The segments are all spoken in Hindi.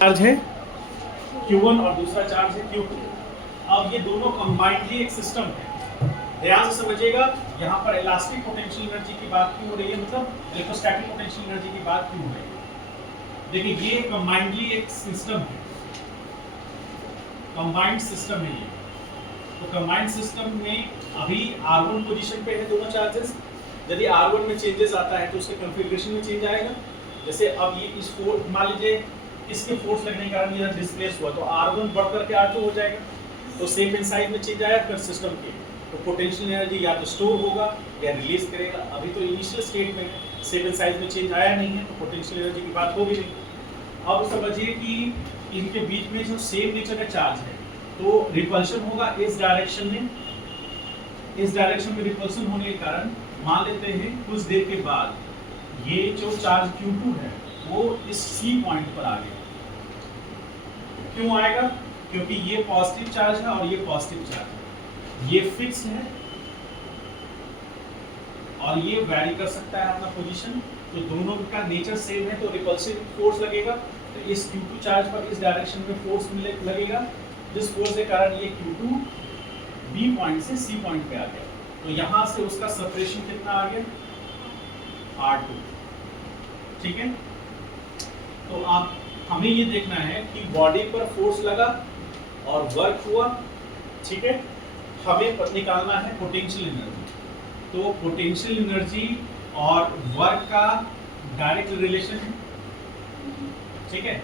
चार्ज है Q1 और दूसरा चार्ज है Q2। अब ये दोनों कंबाइंडली एक सिस्टम है। ध्यान से समझिएगा, यहाँ पर इलास्टिक पोटेंशियल एनर्जी की बात क्यों हो रही है, मतलब इलेक्ट्रोस्टैटिक पोटेंशियल एनर्जी की बात क्यों हो रही है। देखिए ये कंबाइंडली एक सिस्टम है, कंबाइंड सिस्टम है ये। तो कंबाइंड सिस्टम में अभी R1 पोजीशन पे है दोनों चार्जेस। यदि R1 में चेंजेस आता है तो उसके कॉन्फ़िगरेशन में चेंज आएगा। जैसे अब ये इस फोर्स, मान लीजिए इसके फोर्स लगने के कारण ये डिस्प्लेस हुआ तो R1 बढ़ करके R2 हो जाएगा। तो सेम इन साइज में चेंज आया फिर सिस्टम के, तो पोटेंशियल एनर्जी या तो स्टोर होगा या रिलीज करेगा। अभी तो इनिशियल स्टेट में है, सेम इन साइज में चेंज आया नहीं है, तो पोटेंशियल एनर्जी की बात होगी नहीं। अब समझिए कि इनके बीच में जो सेम नेचर का चार्ज है तो रिपल्शन होगा इस डायरेक्शन में। इस डायरेक्शन में रिपल्शन होने के कारण मान लेते हैं कुछ देर के बाद ये जो चार्ज Q2 है वो इस C पॉइंट पर आ गया। क्यों आएगा? क्योंकि ये पॉजिटिव चार्ज है और ये पॉजिटिव चार्ज है, ये फिक्स है और ये वैरी कर सकता है अपना पोजीशन। तो दोनों का नेचर सेम है, तो रिपल्सिव फोर्स लगेगा। तो इस Q2 चार्ज पर इस डायरेक्शन में फोर्स लगेगा, जिस फोर्स के कारण ये Q2 B पॉइंट से C पॉइंट पे आ गया। तो यहाँ से उसका सेपरेशन कितना आ गया? R2। ठीक है, तो आप हमें ये देखना है कि बॉडी पर फोर्स लगा और वर्क हुआ। ठीक है, हमें निकालना है पोटेंशियल एनर्जी। तो पोटेंशियल एनर्जी और वर्क का डायरेक्ट रिलेशन है। ठीक है,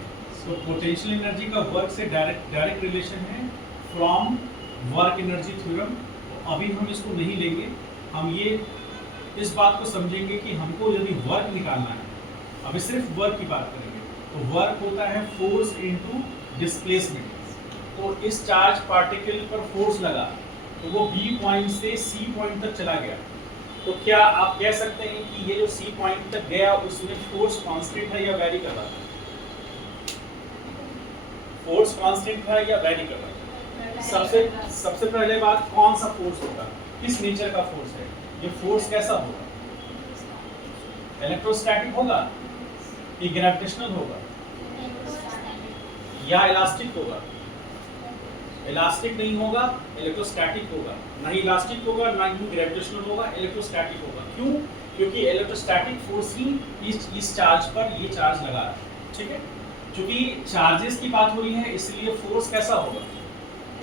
तो पोटेंशियल एनर्जी का वर्क से डायरेक्ट रिलेशन है फ्रॉम वर्क एनर्जी थ्योरम। तो अभी हम इसको नहीं लेंगे, हम ये इस बात को समझेंगे कि हमको यदि वर्क निकालना है, अभी सिर्फ वर्क की बात करेंगे, तो वर्क होता है फोर्स इनटू डिस्प्लेसमेंट। तो इस चार्ज पार्टिकल पर फोर्स लगा तो वो B पॉइंट से C पॉइंट तक चला गया। तो क्या आप कह सकते हैं कि ये जो C पॉइंट तक गया उसमें फोर्स कांस्टेंट है या वेरी कर रहा है? फोर्स कांस्टेंट है या वेरी कर रहा है? सबसे पहले बात, कौन सा फोर्स होगा, किस नेचर का फोर्स है? ये फोर्स कैसा होगा? इलेक्ट्रोस्टैटिक होगा कि ग्रेविटेशनल होगा या इलास्टिक होगा? इलास्टिक नहीं होगा, इलेक्ट्रोस्टैटिक होगा। नहीं इलास्टिक होगा, ना ही ग्रेविटेशनल होगा, इलेक्ट्रोस्टैटिक होगा। क्यों? क्योंकि इलेक्ट्रोस्टैटिक फोर्स ही इस चार्ज पर ये चार्ज लगा रहा है। ठीक है, क्योंकि चार्जेस की बात हो रही है इसलिए फोर्स कैसा होगा?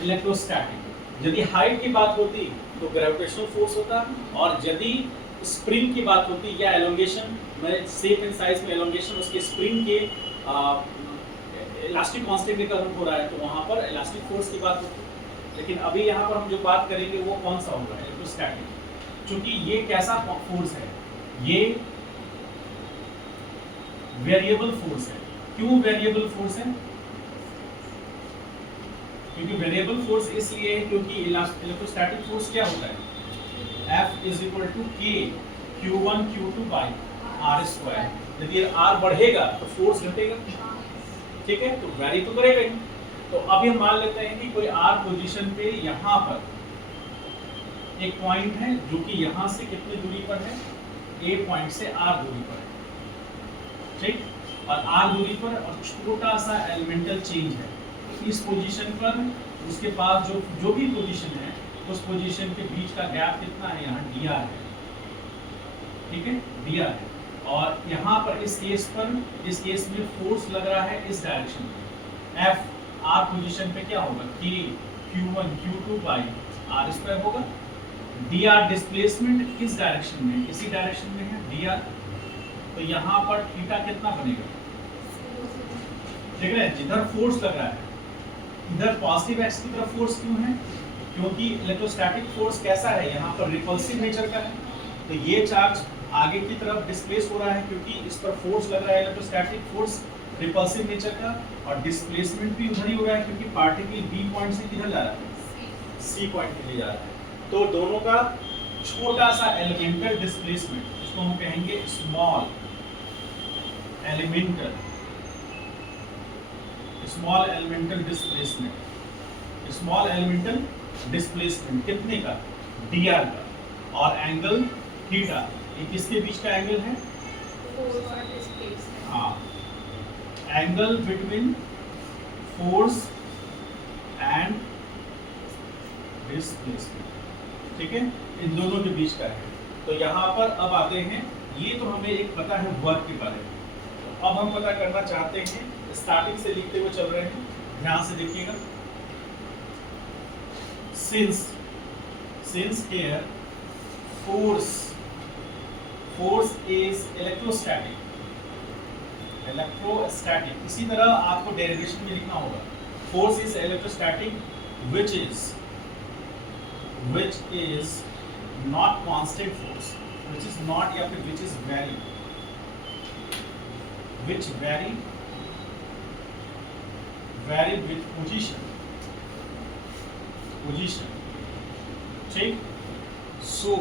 इलेक्ट्रोस्टैटिक। यदि हाइट की बात होती तो ग्रेविटेशनल फोर्स होता, और यदि स्प्रिंग की बात होती या एलोंगेशन में, शेप एंड साइज में एलोंगेशन उसके स्प्रिंग के इलास्टिक कांस्टेंट के कारण हो रहा है, तो वहाँ पर इलास्टिक फोर्स की बात होती है। लेकिन अभी यहाँ पर हम जो बात करेंगे वो कौन सा होगा? इलेक्ट्रोस्टैटिक। क्योंकि ये कैसा फोर्स है? ये वेरिएबल फोर्स है। क्यों वेरिएबल फोर्स है? क्योंकि वेरिएबल फोर्स इसलिए है क्योंकि इलेक्ट्रोस्टैटिक फोर्स क्या होता है? F = K Q1 Q2 by R²। यदि R बढ़ेगा तो फोर्स घटेगा। ठीक है, तो वैरी तो करेगा ही। तो अभी हम मान लेते हैं कि कोई R पोजीशन पे यहाँ पर एक पॉइंट है जो कि यहाँ से कितनी दूरी पर है? A पॉइंट से R दूरी पर है। ठीक, और R दूरी पर और छोटा सा एलिमेंटल चेंज है इस पोजीशन पर, उसके पास जो भी पोजीशन है उस पोजीशन के बीच का गैप कितना है? यहाँ dr है। ठीक है, dr है। और यहाँ पर इस केस में फोर्स लग रहा है इस डायरेक्शन में। F R पोजीशन पे क्या होगा? K Q1 Q2 by R² होगा। dr डिस्प्लेसमेंट किस डायरेक्शन में? इसी डायरेक्शन में है dr। तो यहाँ पर थीटा कितना बनेगा? देख रहे हैं, जिधर फोर्स लग रहा है इधर पॉजिटिव एक्स की तरफ फोर्स क्यों है? क्योंकि इलेक्ट्रोस्टैटिक फोर्स कैसा है? यहाँ पर रिपल्सिव नेचर का है। तो ये चार्ज आगे की तरफ डिस्प्लेस हो रहा है क्योंकि इस पर फोर्स लग रहा है, इलेक्ट्रोस्टैटिक फोर्स रिपल्सिव नेचर का, और डिस्प्लेसमेंट भी उधर ही हो रहा है क्योंकि पार्टिकल B पॉइंट से किधर जा रहा है? C पॉइंट के लिए जा रहा है। तो दोनों का छोटा सा एलिमेंटल डिस्प्लेसमेंट, इसको हम कहेंगे स्मॉल एलिमेंटल डिस्प्लेसमेंट कितने का? dr का, और एंगल थीटा, ये किसके बीच का एंगल है? हाँ, angle between force and displacement, ठीक है, इन दोनों के बीच का है। तो यहाँ पर अब आते हैं, ये तो हमें एक पता है वर्क के बारे में, तो अब हम पता करना चाहते हैं, स्टार्टिंग से लिखते हुए चल रहे हैं, ध्यान से देखिएगा। Since here force is electrostatic, इसी तरह आपको डेरिवेशन में लिखना होगा, force is electrostatic which is not constant force, which is not या फिर which is vary with position, ठीक। so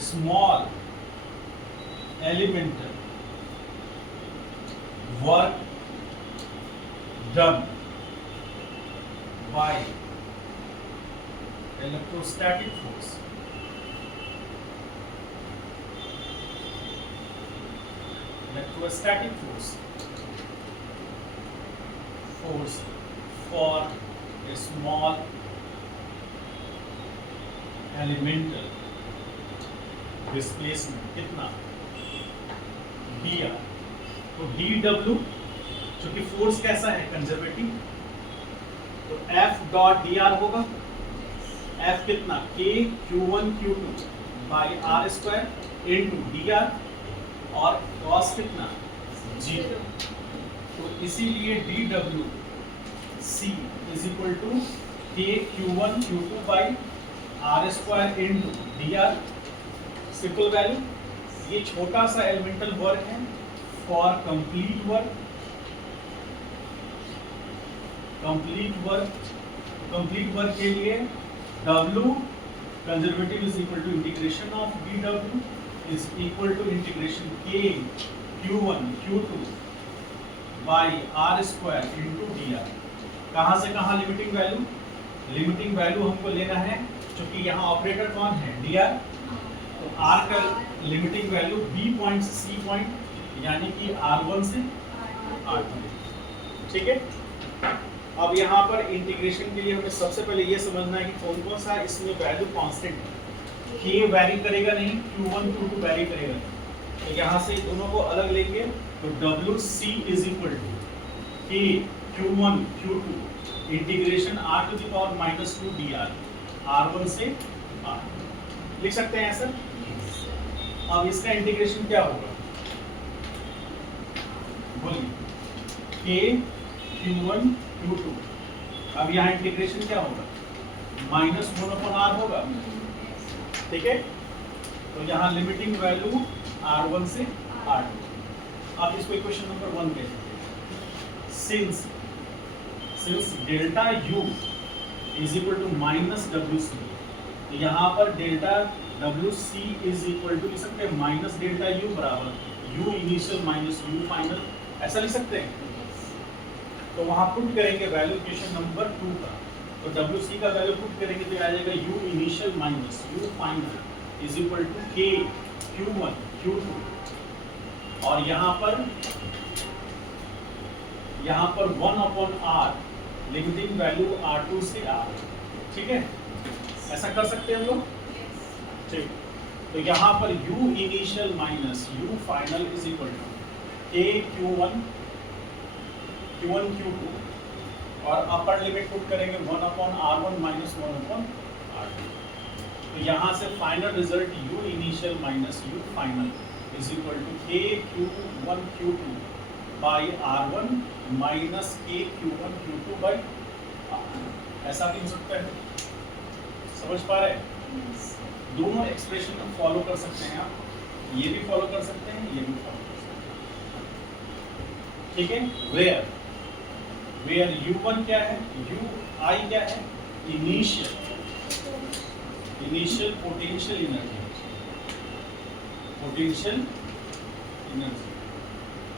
small elemental work done by electrostatic force for a small elemental displacement कितना dr, तो dw चूंकि फोर्स कैसा है कंजर्वेटिव, तो F डॉट dr होगा, F कितना K Q1 Q2 by R square into dr और cos कितना G, तो इसीलिए dw C is equal to K Q1 Q2 by R square into dr, simple value. ये छोटा सा एलिमेंटल वर्क है फॉर कंप्लीट वर्क के लिए W conservative is equal to integration of dW is equal to integration K Q1 Q2 by R square into dr। कहाँ से कहाँ लिमिटिंग वैल्यू हमको लेना है, क्योंकि यहाँ ऑपरेटर कौन है dr, तो R का लिमिटिंग वैल्यू B पॉइंट से C पॉइंट, यानी कि R1 से R2, ठीक है। अब यहाँ पर इंटीग्रेशन के लिए हमें सबसे पहले ये समझना है कि कौन कौन सा इसमें वैल्यू कांस्टेंट है। K वैरी करेगा नहीं, Q1 Q2 वैरी करेगा नहीं, तो यहाँ से दोनों को अलग लेंगे, तो WC is equal to K Q1 Q2 integration R to the power minus 2 dr, R1 से R, लिख सकते हैं ऐसा। अब इसका इंटीग्रेशन क्या होगा बोलिए, K Q1 Q2, अब यहाँ इंटीग्रेशन क्या होगा माइनस 1/r होगा, ठीक है। तो यहाँ लिमिटिंग वैल्यू R1 से R2। अब इसको इक्वेशन नंबर 1 कहते हैं, since delta U is equal to minus WC, तो यहाँ पर delta WC is equal to लिख सकते हैं माइनस डेल्टा U बराबर U initial minus U final, ऐसा लिख सकते हैं। तो वहाँ पुट करेंगे वैल्यू इक्वेशन नंबर 2 का, तो WC का वैल्यू पुट करेंगे तो आ जाएगा U initial minus U final is equal to K Q1 Q2, और यहाँ पर 1/r लिमिटिंग वैल्यू R2 से R, ठीक है, ऐसा कर सकते हैं हम लोग, ठीक। तो यहाँ पर U initial minus U final is equal to K Q1 Q2, और अपर लिमिट पुट करेंगे 1/r1 माइनस 1/r2, तो यहाँ से final result U initial minus U final is equal to K Q1 Q2 by R1 minus K Q1 Q2 by R, ऐसा भी हो सकता है, समझ पा रहे हैं। दोनों एक्सप्रेशन को फॉलो कर सकते हैं आप, ये भी फॉलो कर सकते हैं, ये भी फॉलो कर सकते हैं, ठीक है। वेयर U1 क्या है, UI क्या है, इनिशियल पोटेंशियल एनर्जी,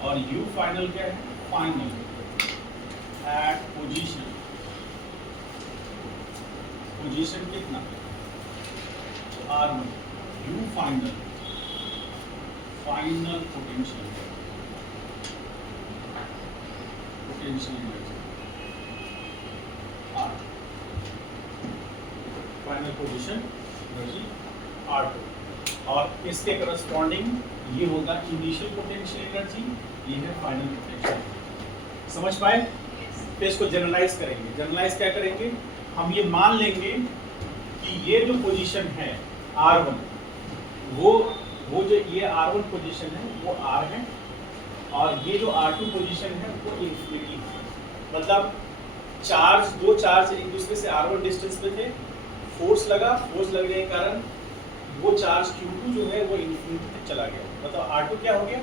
और U फाइनल क्या है, फाइनल एट पोजीशन कितना R1, U final potential potential energy R, final position energy R2, और इसके करस्पॉन्डिंग ये होगा इनिशियल पोटेंशियल एनर्जी, ये है फाइनल पोटेंशियल। समझ पाए? तो इसको जनरलाइज करेंगे। जनरलाइज क्या करेंगे, हम ये मान लेंगे कि ये जो पोजीशन है R1, वो जो ये R1 पोजीशन है वो R है, और ये जो R2 पोजीशन है वो इंफिनिटी है। मतलब दो चार्ज एक दूसरे से R1 डिस्टेंस पे थे, फोर्स लगने के कारण वो चार्ज Q2 जो है वो इंफिनिटी तक चला गया। मतलब R2 क्या हो गया,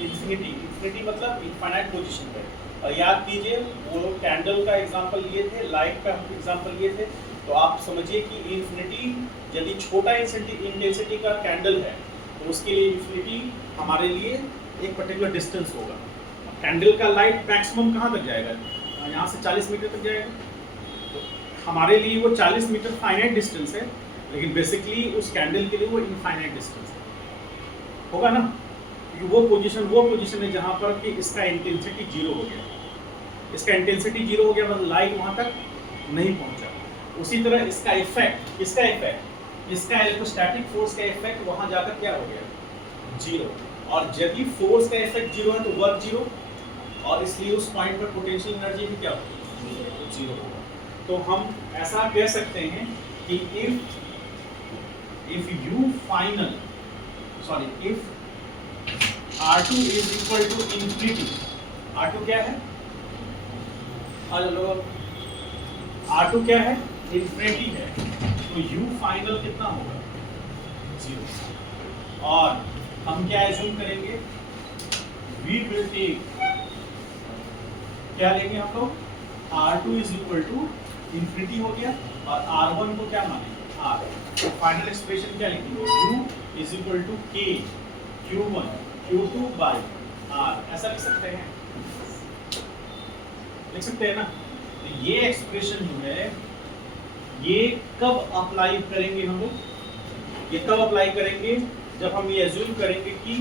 इंफिनिटी मतलब इनफाइनाइट पोजीशन पे। और याद कीजिए वो कैंडल का एग्जांपल लिए थे, लाइट का हम एग्जांपल लिए थे, तो आप समझिए कि इंफिनिटी यदि छोटा इंटेंसिटी का कैंडल है तो उसके लिए इंफिनिटी हमारे लिए एक पर्टिकुलर डिस्टेंस होगा। कैंडल का लाइट मैक्सिमम कहाँ तक जाएगा, यहाँ से 40 मीटर तक जाएगा, तो हमारे लिए वो 40 मीटर फाइनाइट डिस्टेंस है, लेकिन बेसिकली उस कैंडल के लिए वो इनफाइनाइट डिस्टेंस होगा ना, क्योंकि वो पोजीशन है जहाँ पर कि इसका इंटेंसिटी 0 हो गया। इसका इंटेंसिटी 0 हो गया मतलब लाइट वहाँ तक नहीं पहुँचा। उसी तरह इसका इफेक्ट, इसका इलेक्ट्रोस्टैटिक फोर्स का इफेक्ट वहाँ जाकर क्या हो गया, 0। और यदि फोर्स का इफेक्ट 0 है तो वर्क 0, और इसलिए उस पॉइंट पर पोटेंशियल एनर्जी भी क्या होगी, 0 होगा। तो हम ऐसा कह सकते हैं कि if R2 is equal to infinity, R2 क्या है, R2 क्या है, इंफिनिटी है, तो U फाइनल कितना होगा, 0। और हम क्या एज्यूम करेंगे, V will take, क्या लेंगे हम लोग, R2 is equal to infinity हो गया, और R1 को क्या मानेंगे, R। तो फाइनल एक्सप्रेशन क्या लिखेंगे, U is equal to K Q1 Q2 by R, ऐसा लिख सकते हैं ना। तो ये एक्सप्रेशन जो है ये कब अप्लाई करेंगे हम लोग, ये कब अप्लाई करेंगे, जब हम ये एज्यूम करेंगे कि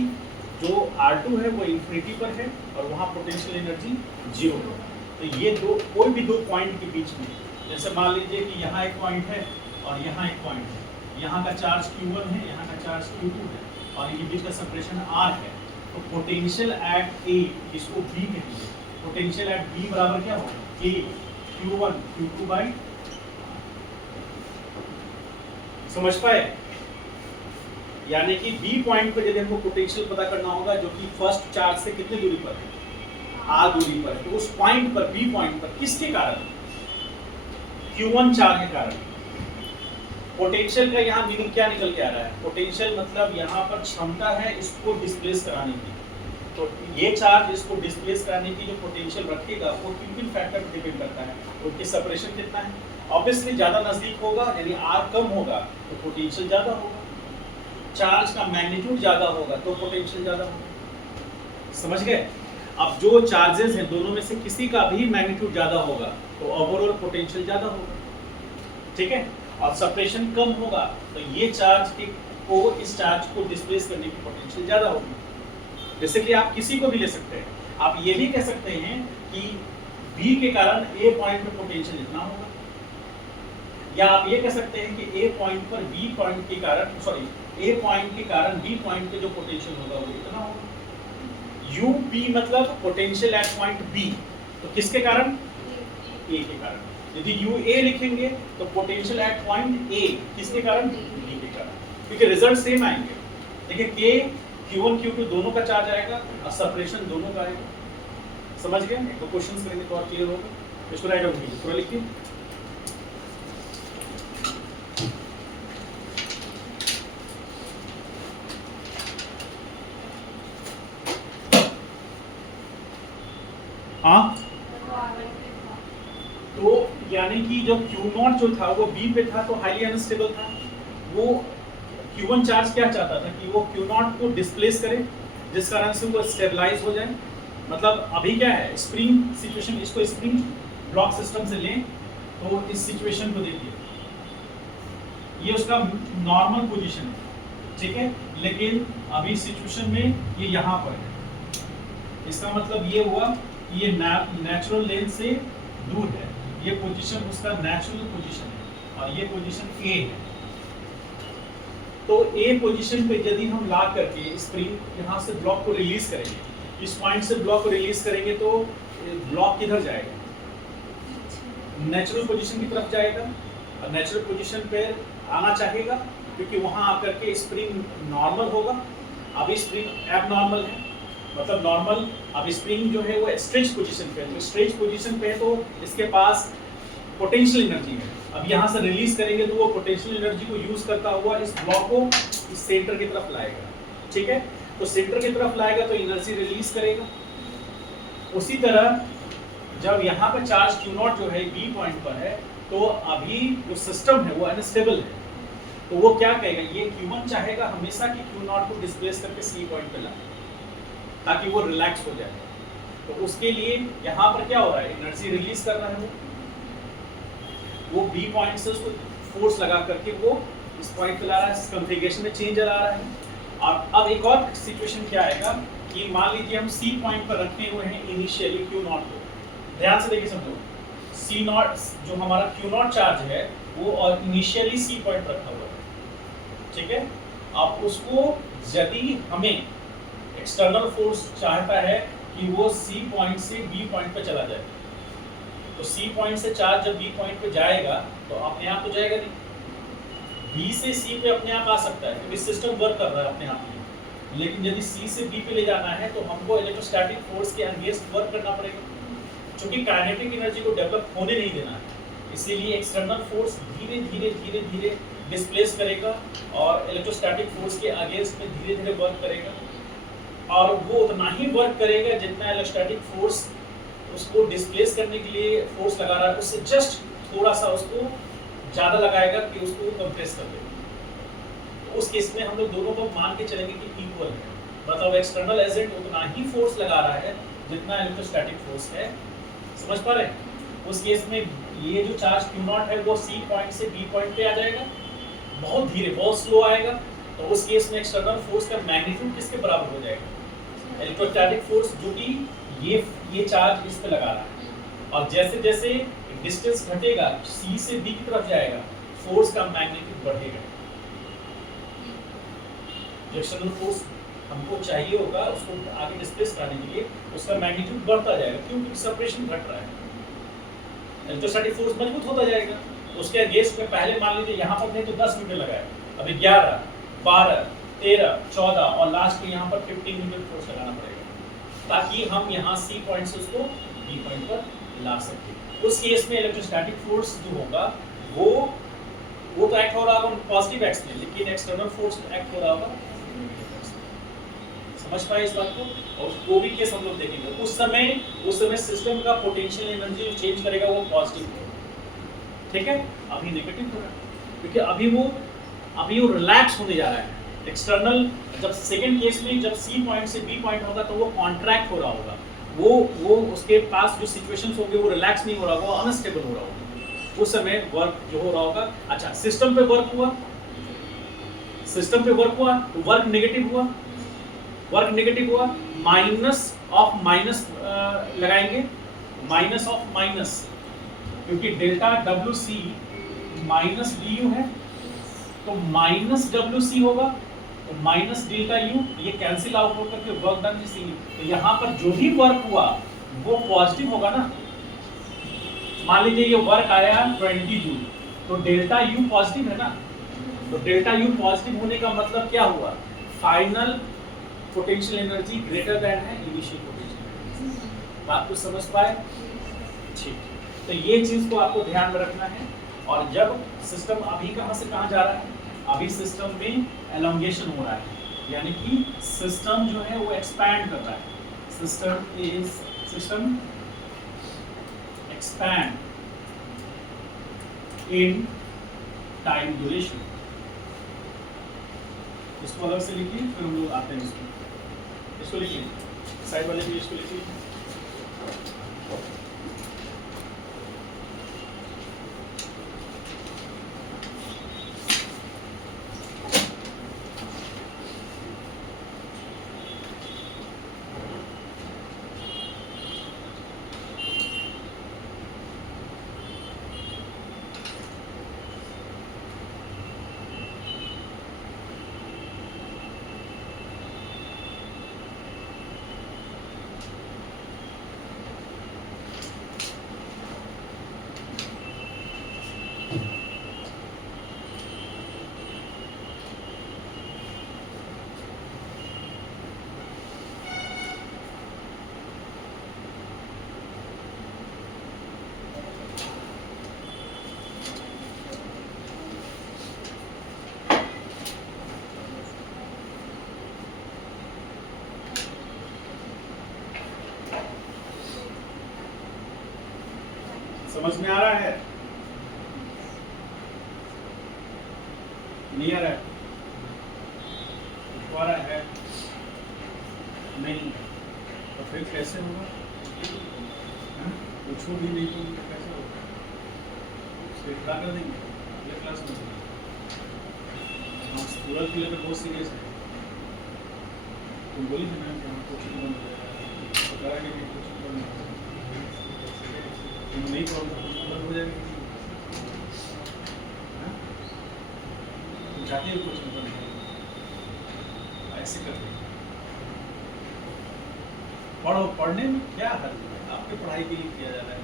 जो R2 है वो इंफिनिटी पर है और वहाँ पोटेंशियल एनर्जी 0 है। तो ये कोई भी दो पॉइंट के बीच में, जैसे मान लीजिए कि यहाँ एक पॉइंट है और यहाँ एक पॉइंट है, यहाँ का चार्ज Q1 है, यहाँ का चार्ज Q2 है, और ये बीच का सेपरेशन R है। तो पोटेंशियल एट A, इसको B कहेंगे, पोटेंशियल एट B बराबर क्या होगा, K Q1 Q2 by, समझ पाए? यानी कि B पॉइंट पर यदि हमको पोटेंशियल पता करना होगा जो कि फर्स्ट चार्ज से कितनी दूरी पर है, R दूरी पर है, तो उस पॉइंट पर, B पॉइंट पर किसके कारण, Q1 चार्ज के कारण। पोटेंशियल का यहाँ मीनिंग क्या निकल के आ रहा है, पोटेंशियल मतलब यहाँ पर क्षमता है इसको डिस्प्लेस कराने की। तो ये चार्ज इसको डिस्प्लेस कराने की जो पोटेंशियल रखेगा वो किन फैक्टर पर डिपेंड करता है, उसकी सेपरेशन कितना है। ऑब्वियसली ज़्यादा नज़दीक होगा यानी R कम होगा तो पोटेंशियल ज़्यादा होगा, चार्ज का मैग्नीट्यूड ज़्यादा होगा तो पोटेंशियल ज़्यादा होगा। समझ गए? अब जो चार्जेस हैं दोनों में से किसी का भी मैग्नीट्यूड ज़्यादा होगा तो ओवरऑल पोटेंशियल ज़्यादा होगा, ठीक है। और सेपरेशन कम होगा तो ये चार्ज को इस चार्ज को डिस्प्लेस करने की पोटेंशियल ज़्यादा होगी। बेसिकली आप किसी को भी ले सकते हैं, आप ये भी कह सकते हैं कि B के कारण A पॉइंट पर पोटेंशियल इतना होगा, या आप ये कह सकते हैं कि A पॉइंट पर B पॉइंट के कारण, A पॉइंट के कारण B पॉइंट पे जो पोटेंशियल होगा वो इतना होगा। UP मतलब पोटेंशियल एट पॉइंट B, तो किसके कारण, A के कारण। यदि UA लिखेंगे तो पोटेंशियल एट पॉइंट A किसके कारण, B के कारण, क्योंकि रिजल्ट सेम आएंगे। देखिए K Q1 Q2 दोनों का चार्ज आएगा और सेपरेशन दोनों का आएगा। समझ गए? तो क्वेश्चंस करेंगे तो और क्लियर होगा। इसको राइट डाउन कीजिए, पूरा लिखिए। हाँ, तो यानी कि जो Q0 जो था वो B पे था तो हाईली अनस्टेबल था। वो Q1 चार्ज क्या चाहता था कि वो Q0 को डिस्प्लेस करे जिस कारण से वो स्टेबलाइज हो जाए। मतलब अभी क्या है, स्प्रिंग सिचुएशन, इसको स्प्रिंग ब्लॉक सिस्टम से लें तो इस सिचुएशन को देखिए, ये उसका नॉर्मल पोजीशन है, ठीक है, लेकिन अभी सिचुएशन में ये यहाँ पर है। इसका मतलब ये हुआ ये नेचुरल लेंथ से दूर है, ये पोजीशन उसका नेचुरल पोजीशन है और ये पोजीशन ए है। तो ए पोजीशन पे यदि हम ला करके स्प्रिंग यहाँ से ब्लॉक को रिलीज करेंगे, इस पॉइंट से ब्लॉक को रिलीज करेंगे तो ब्लॉक किधर जाएगा, नेचुरल पोजीशन की तरफ जाएगा और नेचुरल पोजीशन पे आना चाहेगा क्योंकि वहां आकर के स्प्रिंग नॉर्मल होगा। अभी स्प्रिंग एबनॉर्मल है, मतलब नॉर्मल, अब स्प्रिंग जो है वो स्ट्रेच पोजीशन पे है, तो स्ट्रेच पोजीशन पे है तो इसके पास पोटेंशियल एनर्जी है। अब यहाँ से रिलीज करेंगे तो वो पोटेंशियल एनर्जी को यूज करता हुआ इस ब्लॉक को इस सेंटर की तरफ लाएगा, ठीक है। तो सेंटर की तरफ लाएगा तो एनर्जी रिलीज करेगा। उसी तरह जब यहाँ पे चार्ज Q0 जो है बी पॉइंट पर है तो अभी जो सिस्टम है वो अनस्टेबल है, तो वो क्या कहेगा, ये Q1 चाहेगा हमेशा कि Q0 को डिस्प्लेस करके C पॉइंट पे लाए ताकि वो रिलैक्स हो जाए। तो उसके लिए यहाँ पर क्या हो रहा है, एनर्जी रिलीज कर रहा है वो बी पॉइंट से उसको फोर्स लगा करके वो इस पॉइंट पे ला रहा है, इस कॉन्फ़िगरेशन में चेंज ला रहा है। और अब एक और सिचुएशन क्या आएगा कि मान लीजिए हम C पॉइंट पर रखे हुए हैं इनिशियली Q0 को, ध्यान से देखिए समझो, C0 जो हमारा Q0 चार्ज है वो और इनिशियली C पॉइंट पर रखा हुआ है, ठीक है। अब उसको यदि हमें एक्सटर्नल फोर्स चाहता है कि वो C पॉइंट से B पॉइंट पे चला जाए, तो C पॉइंट से चार्ज जब B पॉइंट पे जाएगा तो अपने आप तो जाएगा नहीं, B से C पे अपने आप आ सकता है क्योंकि सिस्टम वर्क कर रहा है अपने आप में। लेकिन यदि C से B पे ले जाना है तो हमको इलेक्ट्रोस्टैटिक फोर्स के अगेंस्ट वर्क करना पड़ेगा, क्योंकि काइनेटिक एनर्जी को डेवलप होने नहीं देना है। इसीलिए एक्सटर्नल फोर्स धीरे धीरे धीरे धीरे डिस्प्लेस करेगा और इलेक्ट्रोस्टैटिक फोर्स के अगेंस्ट में धीरे धीरे वर्क करेगा, और वो उतना ही वर्क करेगा जितना इलेक्ट्रोस्टैटिक फोर्स उसको डिस्प्लेस करने के लिए फोर्स लगा रहा है, उससे जस्ट थोड़ा सा उसको ज़्यादा लगाएगा कि उसको कंप्रेस कर दे। तो उस केस में हम लोग दोनों को मान के चलेंगे कि इक्वल है, मतलब एक्सटर्नल एजेंट उतना ही फोर्स लगा रहा है जितना इलेक्ट्रोस्टैटिक फोर्स है, समझ पा रहे हैं। उस केस में ये जो चार्ज Q0 है वो C पॉइंट से B पॉइंट पे आ जाएगा, बहुत धीरे, बहुत स्लो आएगा। तो उस केस में एक्सटर्नल फोर्स का मैग्नीट्यूड किसके बराबर हो जाएगा, इलेक्ट्रोस्टैटिक फोर्स जो कि ये चार्ज इस पे लगा रहा है, और जैसे जैसे डिस्टेंस घटेगा C से B की तरफ जाएगा फोर्स का मैग्नीट्यूड बढ़ेगा। जो एक्सटर्नल फोर्स हमको चाहिए होगा उसको आगे डिस्प्लेस करने के लिए उसका मैग्नीट्यूड बढ़ता जाएगा, क्योंकि सेपरेशन घट रहा है, इलेक्ट्रोस्टैटिक फोर्स मजबूत होता जाएगा। तो उसके अगेंस्ट में पहले मान लीजिए यहाँ पर थे तो 10 न्यूटन लगाए, अभी 11, 12, 13, 14 और लास्ट में यहाँ पर 15 न्यूटन फोर्स लगाना पड़ेगा ताकि हम यहाँ C पॉइंट से उसको B पॉइंट पर ला सकें। उस केस में इलेक्ट्रोस्टैटिक फोर्स जो होगा वो तो एक्ट हो रहा होगा पॉजिटिव एक्स में, लेकिन एक्सटर्नल फोर्स एक्ट हो रहा होगा। समझ पाए इस बात को। और वो भी केस हम लोग देखेंगे, उस समय सिस्टम का पोटेंशियल एनर्जी जो चेंज करेगा वो पॉजिटिव होगा, ठीक है। अभी नेगेटिव हो रहा है क्योंकि अभी वो रिलैक्स होने जा रहा है। एक्सटर्नल जब सेकंड केस में जब C पॉइंट से B पॉइंट होगा तो वो कॉन्ट्रैक्ट हो रहा होगा, वो उसके पास जो सिचुएशंस होंगे वो रिलैक्स नहीं हो रहा होगा, अनस्टेबल हो रहा होगा। उस समय वर्क जो हो रहा होगा, अच्छा सिस्टम पे वर्क हुआ तो वर्क नेगेटिव हुआ, माइनस ऑफ माइनस लगाएंगे, माइनस ऑफ माइनस, क्योंकि डेल्टा WC माइनस DU है तो माइनस WC होगा, तो माइनस डेल्टा U, ये कैंसिल आउट होकर के वर्क डन C। तो यहाँ पर जो भी वर्क हुआ वो पॉजिटिव होगा ना। मान लीजिए ये वर्क आया 20 जूल, तो डेल्टा U पॉजिटिव है ना, तो डेल्टा U पॉजिटिव होने का मतलब क्या हुआ, final potential energy greater than है इनिशियल पोटेंशियल। बात को समझ पाए, ठीक। तो ये चीज को आपको ध्यान में रखना है। और जब सिस्टम अभी कहां से कहां जा रहा है, अभी सिस्टम में एलोंगेशन हो रहा है, यानी कि सिस्टम जो है वो एक्सपैंड कर रहा है, system expand in time duration. इसको अलग से लिखिए, फिर हम लोग आते हैं इसको लिखिए, साइड वाले पेज को लिखिए। समझ में आ रहा है? नहीं आ रहा है? आ रहा है? नहीं, तो फिर कैसे होगा? कुछ भी नहीं तो कैसे होगा? खड़ा कर देंगे अगले क्लास में। हम स्टूडेंट के लिए तो बहुत सीरियस है। तुम बोली थी मैम कि हम कोचिंग बंद हो जाएगा, तो करा कि कोचिंग बंद हो जाएगा, तुम नहीं प्रॉब्लम बंद हो जाएगी। तुम चाहते हो कोचिंग बंद हो, ऐसे कर देंगे। पढ़ो, पढ़ने में क्या हल है? आपके पढ़ाई के लिए किया जा रहा है।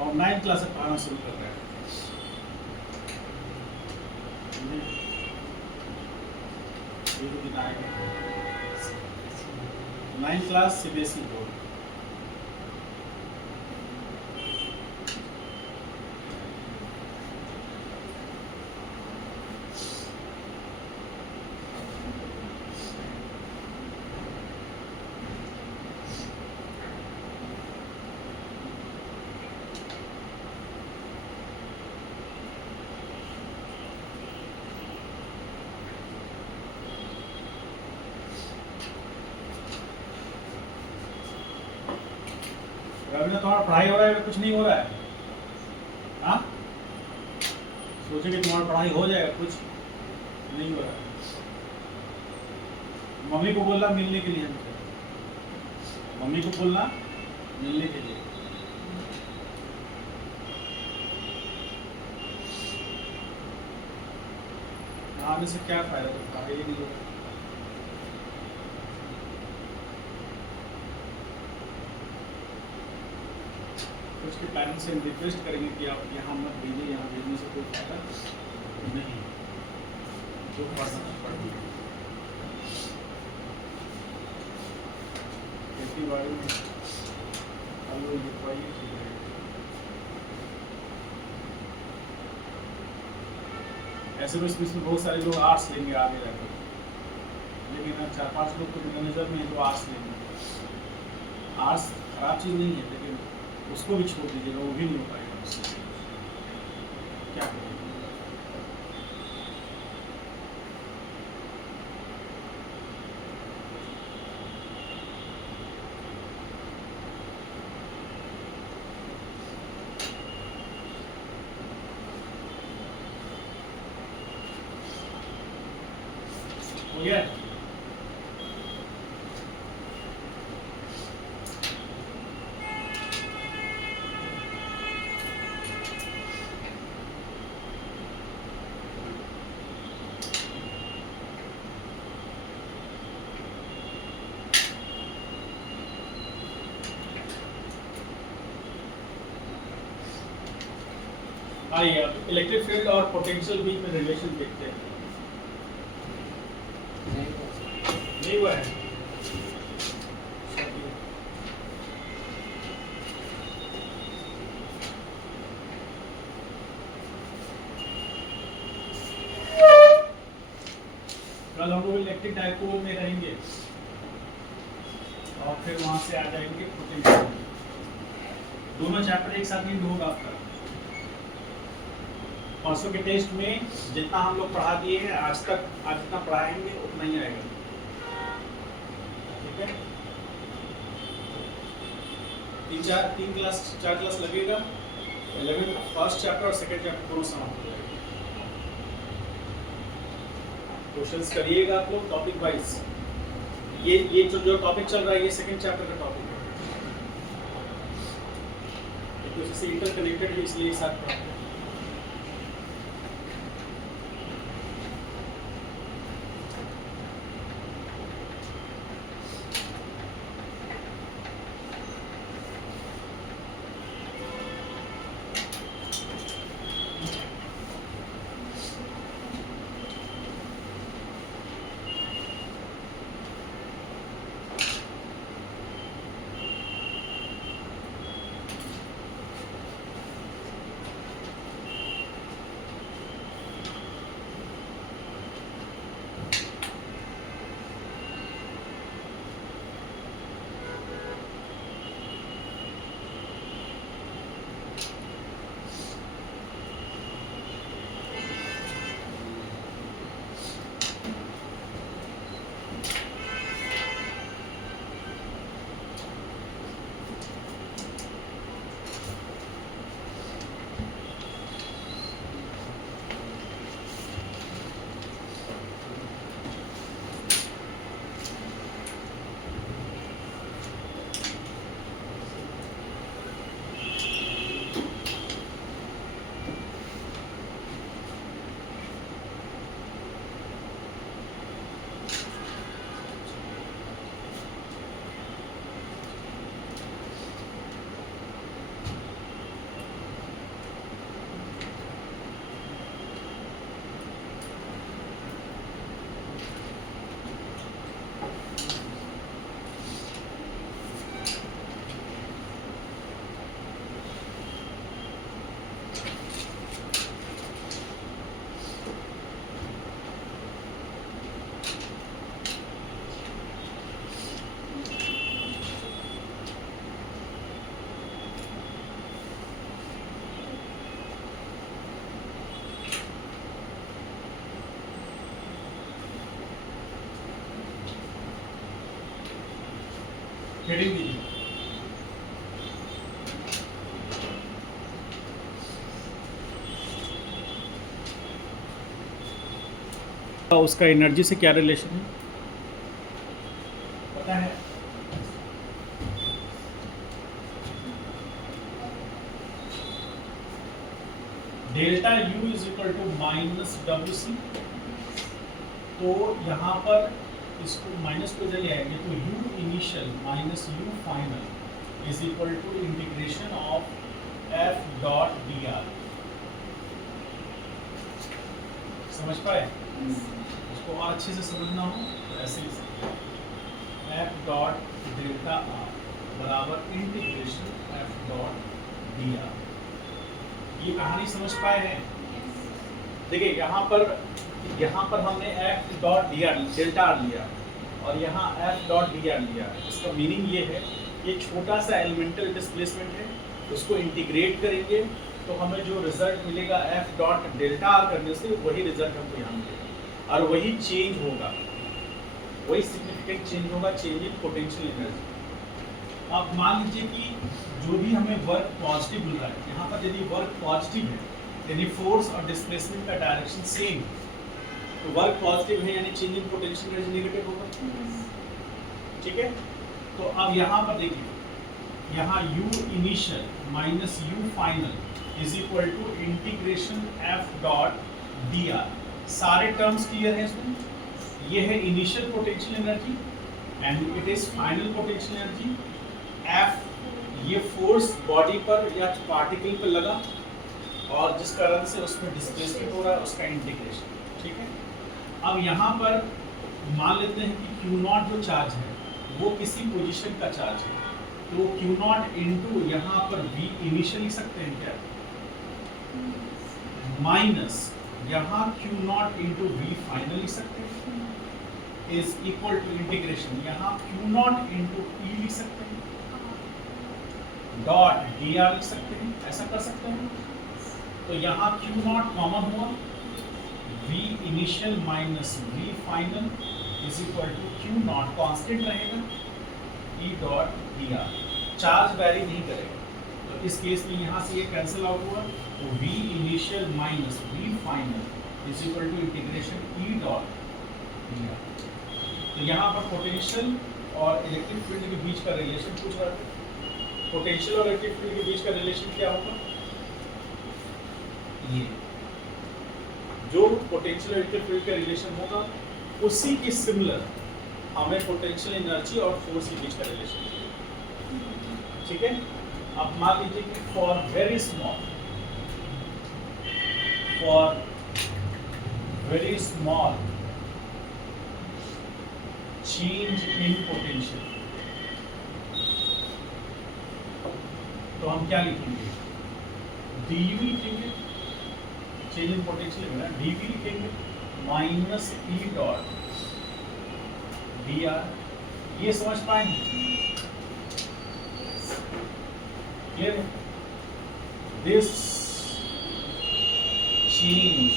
और 9th क्लास से पढ़ाना शुरू कर रहे हैं। 9th class CBSE board. Ravi, तुम्हारा पढ़ाई हो रहा है, कुछ नहीं हो रहा है? हाँ, सोचे कि तुम्हारा पढ़ाई हो जाएगा, कुछ नहीं हो रहा है। मम्मी को बोलना मिलने के लिए, हमसे मम्मी को बोलना मिलने के लिए। आने से क्या फायदा? तो पढ़ाई ही नहीं हो रहा। उसके पेरेंट्स से रिक्वेस्ट करेंगे कि आप यहाँ मत भेजिए, यहाँ भेजने से कोई फायदा नहीं, जो पढ़ना पढ़ दीजिए। खेती बाड़ी में आलू लिखवाइए, ठीक है। ऐसे तो इसमें बहुत सारे लोग आर्ट्स लेंगे आगे जाकर, लेकिन 4-5 लोग तो मेरे नज़र में जो आर्ट्स लेंगे। आर्ट्स खराब चीज़ नहीं है, लेकिन उसको भी छोड़ दीजिएगा, वो भी नहीं हो पाएगा उससे। क्या करेंगे? हो गया? आइए अब इलेक्ट्रिक फील्ड और पोटेंशियल बीच में रिलेशन देखते हैं। नहीं हुआ है? कल हम लोग इलेक्ट्रिक डाइपोल में रहेंगे और फिर वहां से आ जाएंगे पोटेंशियल। दोनों चैप्टर एक साथ नहीं होगा आपका। परसों के टेस्ट में जितना हम लोग पढ़ा दिए हैं आज तक, आज जितना पढ़ाएंगे उतना ही आएगा, ठीक है? 4 क्लास लगेगा। 11 फर्स्ट चैप्टर और सेकंड चैप्टर दोनों समाप्त हो जाएगा। क्वेश्चंस करिएगा आप लोग टॉपिक वाइज। ये जो टॉपिक चल रहा है ये सेकंड चैप्टर का टॉपिक है, एक दूसरे से इंटरकनेक्टेड है, इसलिए एक साथ पढ़ाते हैं। उसका एनर्जी से क्या रिलेशन है पता है? Delta U is equal to minus WC। तो यहाँ पर इसको माइनस को जब आएंगे तो U initial minus U final is equal to integration of F dot dr। समझ पाए? इसको और अच्छे से समझना हो तो ऐसे लिख सकते हैं F डॉट डेल्टा R बराबर इंटीग्रेशन F डॉट dr। ये कहानी समझ पाए हैं? देखिए यहाँ पर हमने F dot dr delta R लिया और यहाँ F डॉट dr लिया। इसका मीनिंग ये है, ये छोटा सा एलिमेंटल डिस्प्लेसमेंट है, उसको इंटीग्रेट करेंगे तो हमें जो रिजल्ट मिलेगा F डॉट डेल्टा R करने से वही रिजल्ट हमको यहाँ मिलेगा और वही चेंज होगा, वही सिग्निफिकेंट चेंज होगा, चेंज इन पोटेंशियल एनर्जी। अब मान लीजिए कि जो भी हमें वर्क पॉजिटिव मिल रहा है, यहाँ पर यदि वर्क पॉजिटिव है यानी फोर्स और डिस्प्लेसमेंट का डायरेक्शन सेम, तो वर्क पॉजिटिव है यानी change in potential energy negative होगा। ठीक है, तो अब यहाँ पर देखिए, यहाँ U initial minus U final is equal to integration F dot dr। सारे टर्म्स क्लियर हैं इसमें? ये है initial potential energy and it is final potential energy. F ये फोर्स बॉडी पर या पार्टिकल पर लगा और जिस कारण से उसमें डिस्प्लेसमेंट हो रहा है उसका इंटीग्रेशन। ठीक है, अब यहाँ पर मान लेते हैं कि Q0 जो चार्ज है वो किसी पोजीशन का चार्ज है, तो Q0 इंटू यहाँ पर V इनिशियल लिख सकते हैं क्या, माइनस यहाँ Q0 इंटू V फाइनल लिख सकते हैं, इज इक्वल टू इंटीग्रेशन यहाँ Q0 इंटू E लिख सकते हैं, डॉट dr लिख सकते हैं, ऐसा कर सकते हैं। तो यहाँ Q0 कॉमन हुआ, V initial minus V final is equal to Q0 constant रहेगा, E dot dr, charge vary नहीं करेगा। तो इस केस में यहाँ से ये कैंसिल आउट हुआ, तो V initial minus V final is equal to integration E dot dr। तो यहाँ पर पोटेंशियल और इलेक्ट्रिक फील्ड के बीच का रिलेशन पूछ रहा था। पोटेंशियल और इलेक्ट्रिक फील्ड के बीच का रिलेशन क्या होगा, ये जो पोटेंशियल और इलेक्ट्रिक फील्ड का रिलेशन होगा उसी के सिमिलर हमें पोटेंशियल एनर्जी और फोर्स के बीच का रिलेशन। ठीक है, अब मान लीजिए कि for very small change in potential, तो हम क्या लिखेंगे, dV लिखेंगे, चेंज इन पोटेंशियल है ना, dV लिखेंगे माइनस E डॉट dr। ये समझ पाएंगे? Clear? This change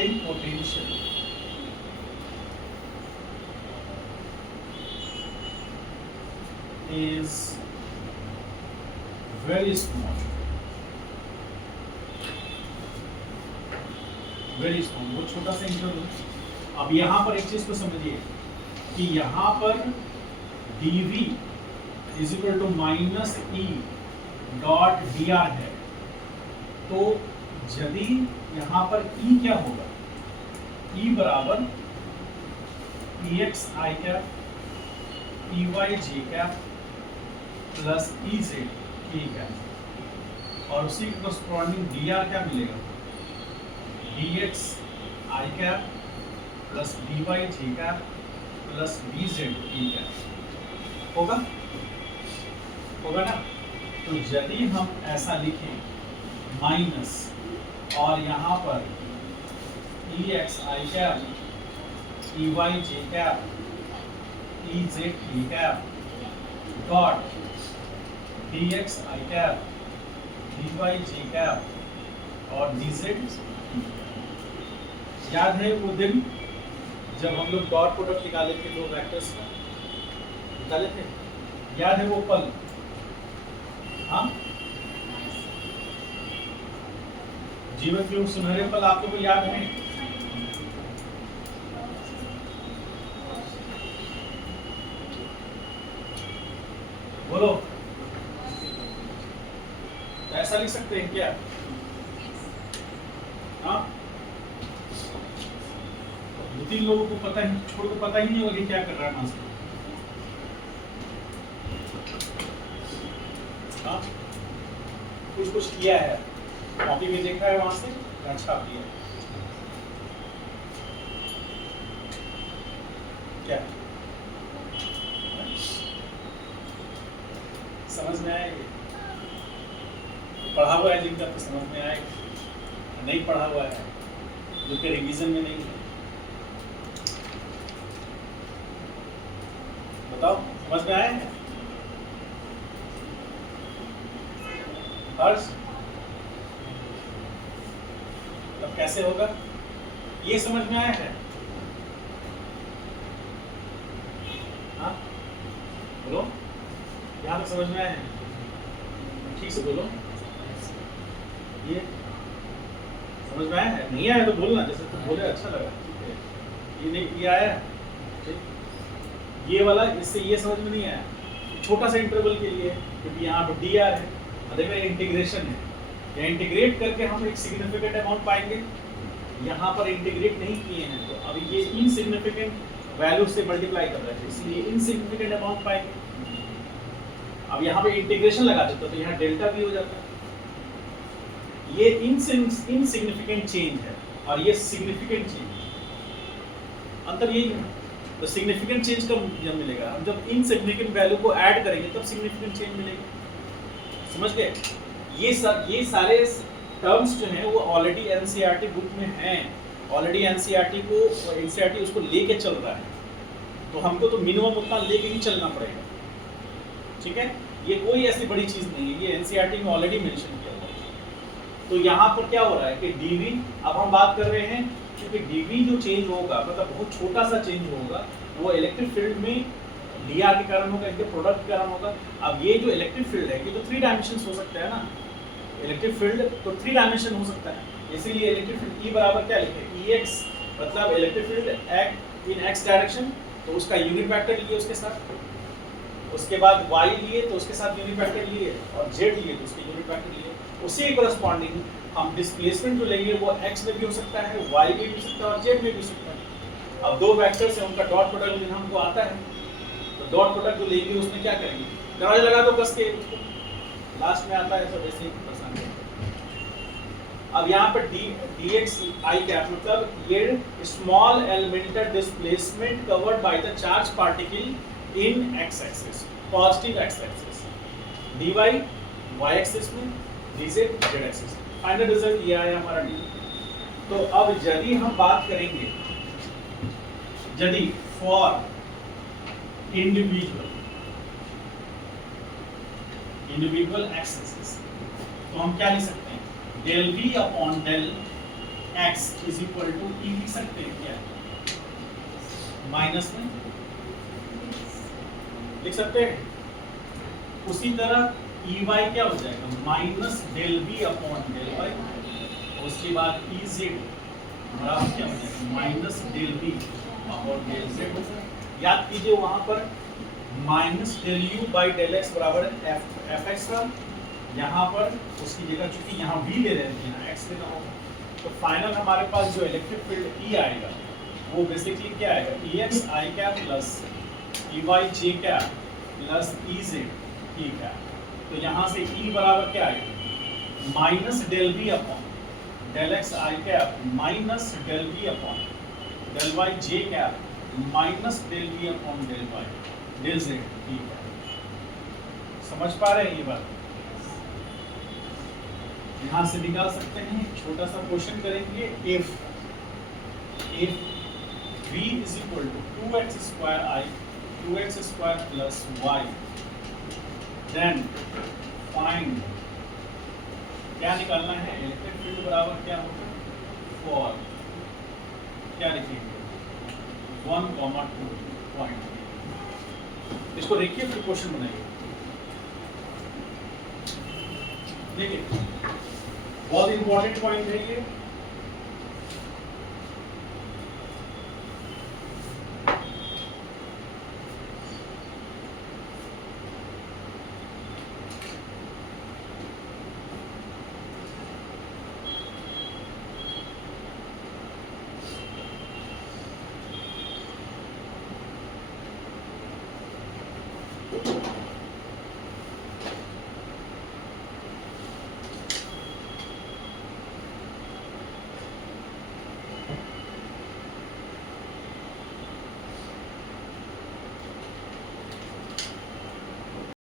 in potential is very small, वो छोटा सा इंटरवल। अब यहाँ पर एक चीज को समझिए कि यहाँ पर dV is equal to minus E dot dr है, तो यदि यहाँ पर E क्या होगा, E बराबर EX I cap EY J cap plus EZ K cap, और उसी के कॉरस्पॉन्डिंग dr क्या मिलेगा, dx I cap plus dy J cap plus dz K cap होगा ना। तो यदि हम ऐसा लिखें माइनस और यहाँ पर EX I cap EY J cap EZ K cap dot dx I cap dy J cap और dz। याद है वो दिन जब हम लोग डॉट प्रोडक्ट निकाले थे दो वेक्टर्स का, निकाले थे, याद है वो पल? हाँ, जीवन के सुनहरे पल आपको याद है? बोलो, ऐसा लिख सकते हैं क्या? हाँ, 2-3 लोगों को पता ही छोड़ को पता ही नहीं होगा कि क्या कर रहा है मास्टर। हाँ, कुछ किया है, कॉपी में देखा है, वहां से अच्छा किया क्या? समझ में आए? पढ़ा हुआ है जिनका तो समझ में आए, नहीं पढ़ा हुआ है जो कि रिवीजन में नहीं है, बताओ समझ में आए हैं? हर्ष, तब कैसे होगा? ये समझ में आया है? हाँ बोलो, यहाँ तक समझ में आया है? ठीक से बोलो, ये समझ में आया है? नहीं आया तो बोलना, जैसे तुम बोले अच्छा लगा, ठीक है। ये नहीं, ये आया है? ये वाला, इससे ये समझ में नहीं आया, छोटा सा इंटरवल के लिए, क्योंकि यहाँ पर डी आर है, देखो इंटीग्रेशन है, या इंटीग्रेट करके हम एक सिग्निफिकेंट अमाउंट पाएंगे, यहाँ पर इंटीग्रेट नहीं किए हैं तो अब ये इनसिग्निफिकेंट वैल्यू से मल्टीप्लाई कर रहे हैं, इसलिए इनसिग्निफिकेंट अमाउंट पाएंगे। अब यहाँ पे इंटीग्रेशन लगा देते तो यहाँ डेल्टा भी हो जाता है। ये इनसिग्निफिकेंट चेंज है और ये सिग्निफिकेंट चेंज, अंतर यही है। तो सिग्निफिकेंट चेंज कब मिलेगा? हम जब इनसिग्निफिकेंट वैल्यू को ऐड करेंगे तब सिग्निफिकेंट चेंज मिलेगा। समझ गए? ये सारे टर्म्स जो हैं वो ऑलरेडी एनसीईआरटी बुक में हैं, ऑलरेडी एनसीईआरटी उसको लेके चल रहा है, तो हमको तो मिनिमम उतना लेके ही चलना पड़ेगा, ठीक है। ये कोई ऐसी बड़ी चीज़ नहीं है, ये एनसीईआरटी में ऑलरेडी मेंशन किया हुआ है। तो यहाँ पर क्या हो रहा है कि डीवी, अब हम बात कर रहे हैं क्योंकि डीवी जो चेंज होगा, मतलब बहुत छोटा सा चेंज होगा, वो इलेक्ट्रिक फील्ड में डीआर के कारण होगा, इनके प्रोडक्ट के कारण होगा। अब ये जो इलेक्ट्रिक फील्ड है, ये तो 3 डायमेंशन हो सकता है ना, इलेक्ट्रिक फील्ड तो 3 डायमेंशन हो सकता है, इसीलिए इलेक्ट्रिक फील्ड E बराबर क्या लिखे, EX, मतलब electric field act in x direction, तो उसका यूनिट वेक्टर लिए उसके साथ, उसके बाद y लिए तो उसके साथ यूनिट वेक्टर लिए, और z लिए तो उसके यूनिट वेक्टर लिए। उसी के करस्पॉन्डिंग हम डिस्प्लेसमेंट जो लेंगे वो x में भी हो सकता है, y में भी हो सकता है और z में भी हो सकता है। अब 2 वेक्टर्स हैं, उनका डॉट प्रोडक्ट लेना हमको आता है, तो डॉट प्रोडक्ट जो लेंगे उसमें क्या करेंगे, दरवाजा लगा दो कस के, लास्ट में आता है सब ऐसे ही पसंद है। अब यहाँ पर dx i कैप मतलब ये small elemental displacement covered by the charge particle in x axis, positive x axis, dy y axis में, dz z axis. Final result ये आया हमारा d। तो अब यदि हम बात करेंगे, यदि फॉर इंडिविजुअल x एक्सिस, तो हम क्या लिख सकते हैं, del v upon del x is equal to E लिख सकते हैं क्या, माइनस में लिख सकते हैं। उसी तरह ई वाई क्या हो जाएगा, minus del v upon del y, उसके बाद ई जेड बराबर क्या हो जाएगा, minus del v upon del z। याद कीजिए वहां पर minus del u by del x बराबर एफ एक्स था, यहाँ पर उसकी जगह चूंकि यहाँ v ले रहे थे, यहाँ x लेना होगा, तो फाइनल हमारे पास जो इलेक्ट्रिक फील्ड E आएगा वो बेसिकली क्या आएगा, EX I cap plus EY J cap plus EZ E cap. तो यहाँ से E बराबर क्या आएगा, minus del v upon del x I cap minus del v upon del y J cap minus del v upon del y del z E cap. समझ पा रहे हैं ये बात? यहाँ से निकाल सकते हैं, छोटा सा क्वेश्चन करेंगे, if v is equal to 2x square I 2x square plus y, then find, क्या निकालना है, इलेक्ट्रिक फील्ड बराबर क्या होगा, फॉर क्या लिखेंगे 1,2 पॉइंट। इसको देखिए फिर क्वेश्चन बनाइए। देखिए बहुत इंपॉर्टेंट पॉइंट है ये,